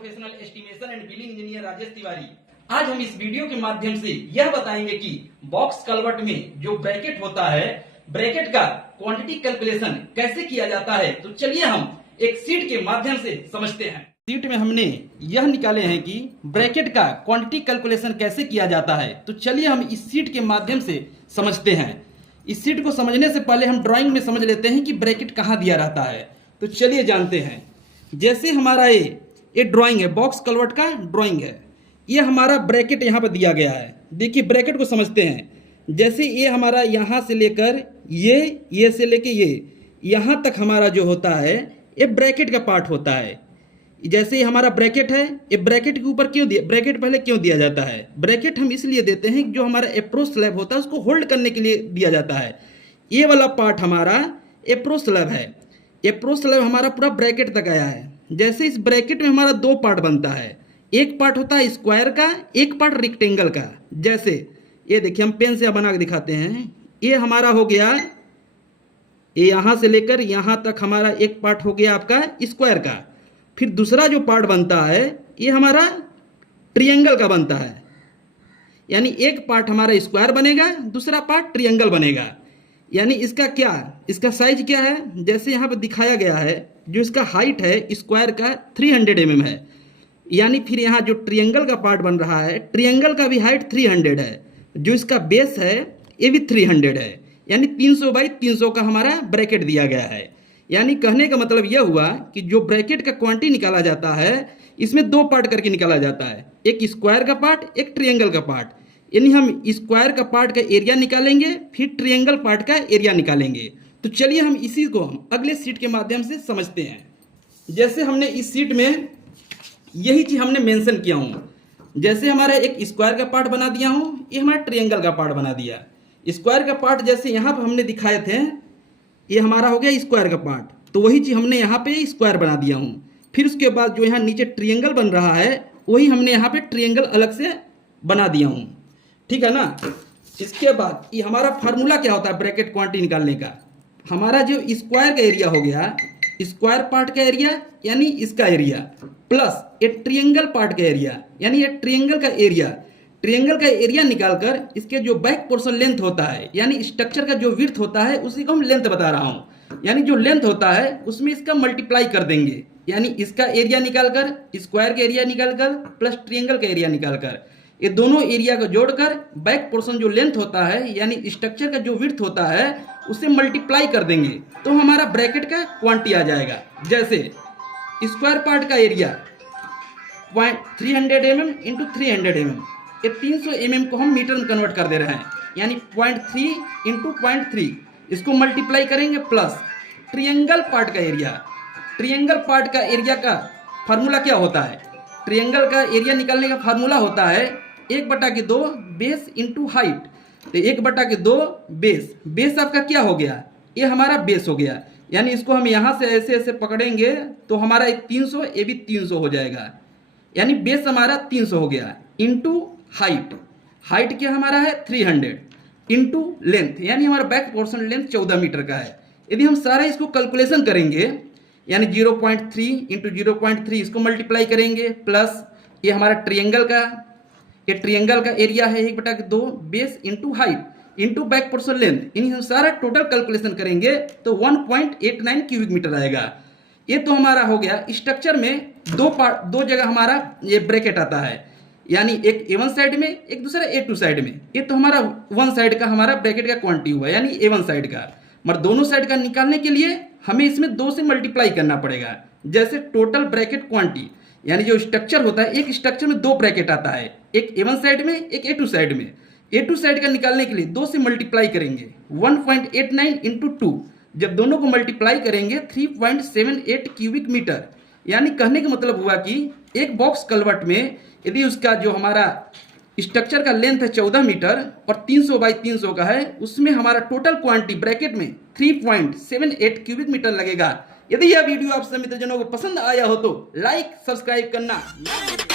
Professional estimation and billing engineer Rajesh Tiwari. आज हम इस वीडियो के माध्यम से यह बताएंगे कि बॉक्स कलवर्ट में जो ब्रैकेट होता है, ब्रैकेट का क्वांटिटी कैलकुलेशन कैसे किया जाता है। तो चलिए हम एक सीट के माध्यम से समझते हैं। सीट में हमने यह निकाले हैं कि ब्रैकेट का क्वांटिटी कैलकुलेशन कैसे किया जाता है। तो चलिए हम इस सीट के माध्यम से समझते हैं। इस सीट को समझने से पहले हम ड्राइंग में समझ लेते हैं कि ब्रैकेट कहाँ दिया रहता है। तो चलिए जानते हैं। जैसे हमारा ये ड्राइंग है, बॉक्स कलवर्ट का ड्राइंग है। ये हमारा ब्रैकेट यहाँ पर दिया गया है। देखिए ब्रैकेट को समझते हैं। जैसे ये हमारा यहाँ से लेकर ये से लेके ये यहाँ तक हमारा जो होता है ये ब्रैकेट का पार्ट होता है। जैसे ये हमारा ब्रैकेट है, ये ब्रैकेट के ऊपर क्यों दिया, ब्रैकेट पहले क्यों दिया जाता है? ब्रैकेट हम इसलिए देते हैं कि जो हमारा अप्रोच स्लैब होता है उसको होल्ड करने के लिए दिया जाता है। ये वाला पार्ट हमारा अप्रोच स्लैब है। अप्रोच स्लैब हमारा पूरा ब्रैकेट तक आया है। जैसे इस ब्रैकेट में हमारा दो पार्ट बनता है, एक पार्ट होता है स्क्वायर का, एक पार्ट रेक्टेंगल का। जैसे ये देखिए हम पेन से बना के दिखाते हैं। ये हमारा हो गया, ये यहाँ से लेकर यहाँ तक हमारा एक पार्ट हो गया आपका स्क्वायर का। फिर दूसरा जो पार्ट बनता है ये हमारा ट्रायंगल का बनता है। यानी एक पार्ट हमारा स्क्वायर बनेगा, दूसरा पार्ट ट्रायंगल बनेगा। यानी इसका क्या, इसका साइज क्या है? जैसे यहाँ पर दिखाया गया है, जो इसका हाइट है स्क्वायर का 300 mm है। यानी फिर यहाँ जो ट्रायंगल का पार्ट बन रहा है, ट्रायंगल का भी हाइट 300 है। जो इसका बेस है ये भी 300 है। यानी 300 बाई 300 का हमारा ब्रैकेट दिया गया है। यानी कहने का मतलब यह हुआ कि जो ब्रैकेट का क्वांटिटी निकाला जाता है इसमें दो पार्ट करके निकाला जाता है, एक स्क्वायर का पार्ट, एक ट्रायंगल का पार्ट। यानी हम स्क्वायर का पार्ट का एरिया निकालेंगे, फिर ट्रायंगल पार्ट का एरिया निकालेंगे। तो चलिए हम इसी को हम अगले सीट के माध्यम से समझते हैं। जैसे हमने इस सीट में यही चीज हमने मेंशन किया हूँ। जैसे हमारा एक स्क्वायर का पार्ट बना दिया हूँ, ये हमारा ट्रायंगल का पार्ट बना दिया। स्क्वायर का पार्ट जैसे यहाँ पर हमने दिखाए थे, ये हमारा हो गया स्क्वायर का पार्ट। तो वही चीज हमने यहाँ पे स्क्वायर बना दिया हूँ। फिर उसके बाद जो यहाँ नीचे ट्रायंगल बन रहा है वही हमने यहाँ पे ट्रायंगल अलग से बना दिया हूँ। ठीक है ना। इसके बाद ये हमारा फार्मूला क्या होता है ब्रैकेट क्वांटिटी निकालने का? हमारा जो स्क्वायर का एरिया हो गया, स्क्वायर पार्ट का एरिया यानी इसका एरिया, प्लस ये ट्रायंगल पार्ट का एरिया यानी ये ट्रायंगल का एरिया। ट्रायंगल का एरिया निकालकर इसके जो बैक पोर्शन लेंथ होता है, यानी स्ट्रक्चर का जो विड्थ होता है उसी को हम लेंथ बता रहा हूँ। यानी जो लेंथ होता है उसमें इसका मल्टीप्लाई कर देंगे। यानी इसका एरिया निकालकर, स्क्वायर का एरिया निकालकर प्लस ट्रायंगल का एरिया निकालकर, ये दोनों एरिया को जोड़कर बैक पोर्शन जो लेंथ होता है यानी स्ट्रक्चर का जो विड्थ होता है उसे मल्टीप्लाई कर देंगे तो हमारा ब्रैकेट का क्वांटिटी आ जाएगा। जैसे स्क्वायर पार्ट का एरिया 300 mm इंटू 300 mm, ये 300 mm को हम मीटर में कन्वर्ट कर दे रहे हैं। यानी 0.3 इंटू 0.3 इसको मल्टीप्लाई करेंगे प्लस ट्रायंगल पार्ट का एरिया। ट्रायंगल पार्ट का एरिया का फार्मूला क्या होता है? ट्रायंगल का एरिया निकालने का फार्मूला होता है 1/2 बेस इंटू हाइट। तो 1/2 बेस, बेस आपका क्या हो गया? ये हमारा बेस हो गया। यानी इसको हम यहाँ से ऐसे ऐसे पकड़ेंगे तो हमारा 300, ये भी 300 हो जाएगा। यानी बेस हमारा 300 हो गया इंटू हाइट। हाइट क्या हमारा है 300 इंटू लेंथ, यानी हमारा बैक पोर्शन लेंथ 14 मीटर का है। यदि हम सारा इसको कैलकुलेशन करेंगे यानी 0.3 इंटू 0.3 इसको मल्टीप्लाई करेंगे प्लस ये हमारा ट्रायंगल का, ये ट्रायंगल का एरिया है 1/2 base into height into back portion length. यानी हम सारा टोटल कैलकुलेशन करेंगे तो 1.89 क्यूबिक मीटर आएगा। ये तो हमारा हो गया। स्ट्रक्चर में दो जगह हमारा ये ब्रैकेट आता है, यानी एक A1 साइड में, एक दूसरा A2 साइड में। ये तो हमारा वन साइड का हमारा ब्रैकेट का क्वांटिटी हुआ यानी A1 साइड का। मगर दोनों साइड का निकालने के लिए हमें इसमें 2 से मल्टीप्लाई करना पड़ेगा। जैसे टोटल ब्रैकेट क्वांटिटी यानी जो स्ट्रक्चर होता है, एक स्ट्रक्चर में 2 ब्रैकेट आता है, एक A1 साइड में, एक A2 साइड में। A2 साइड का निकालने के लिए 2 से मल्टीप्लाई करेंगे 1.89 इंटू 2। जब दोनों को मल्टीप्लाई करेंगे 3.78 क्यूबिक मीटर। यानी कहने का मतलब हुआ कि एक बॉक्स कलवर्ट में यदि उसका जो हमारा स्ट्रक्चर का लेंथ है 14 मीटर और 300 बाई 300 का है, उसमें हमारा टोटल क्वांटिटी ब्रैकेट में 3.78 क्यूबिक मीटर लगेगा। यदि यह वीडियो आप सभी मित्रजनों को पसंद आया हो तो लाइक सब्सक्राइब करना ना भूलें।